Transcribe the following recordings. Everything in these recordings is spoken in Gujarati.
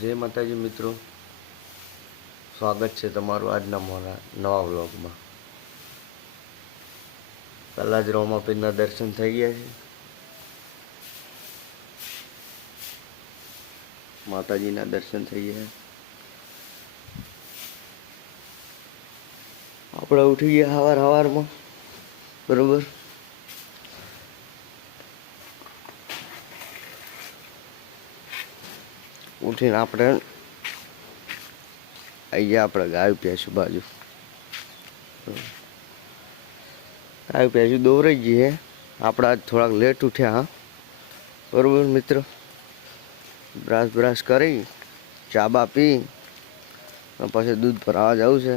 જય માતાજી મિત્રો, સ્વાગત છે તમારું આજના મારા નવા વ્લોગમાં। પહેલાં જ રોમાપીરના દર્શન થઈ ગયા છે। માતાજીના દર્શન થઈ ગયા। આપણે ઉઠી ગયા સવારમાં બરોબર। ઉઠીને આપણે આવી ગયા આપણે ગાય ભેંસું બાજુ। ગાય ભેંસું દોરાઈ ગઈ છે। આપણે આજ થોડાક લેટ ઉઠ્યા હા બરોબર મિત્રો। બ્રશ કરી ચા બા પી પછી દૂધ ભરાવા જવું છે।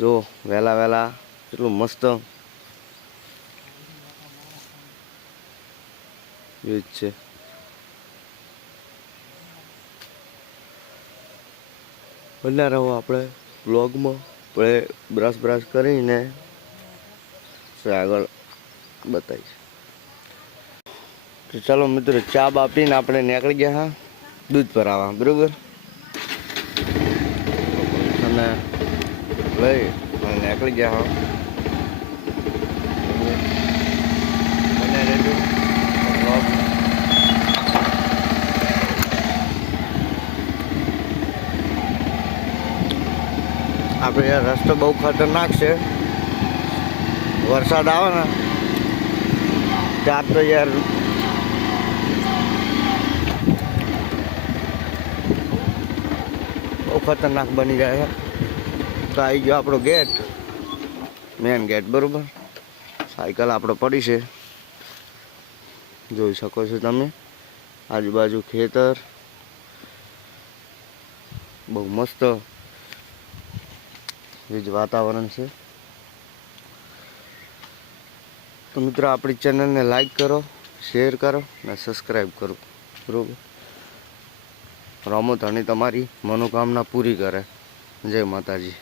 જો વહેલા વહેલા કેટલું મસ્ત વ્યૂ છે। બન્યા રહો આપણે બ્લોગમાં। આપણે બ્રશ કરીને આગળ બતાવીશ। તો ચાલો મિત્રો, ચા બા પીને આપણે નીકળી ગયા હા દૂધ ભરાવા બરોબર। અને લઈ અને નીકળી ગયા હા। આપણે યાર રસ્તો બહુ ખતરનાક છે। વરસાદ આવે ને ત્યાર તો યાર બહુ ખતરનાક બની જાય છે। તો આવી ગયો આપણો ગેટ, મેન ગેટ બરોબર। સાયકલ આપણો પડી છે, જોઈ શકો છો તમે। આજુબાજુ ખેતર, બહુ મસ્ત વાતાવરણ છે। તો મિત્રો, આપણી ચેનલને લાઈક કરો, શેર કરો અને સબસ્ક્રાઈબ કરો બરોબર। રામો ધણી તમારી મનોકામના પૂરી કરે। જય માતાજી।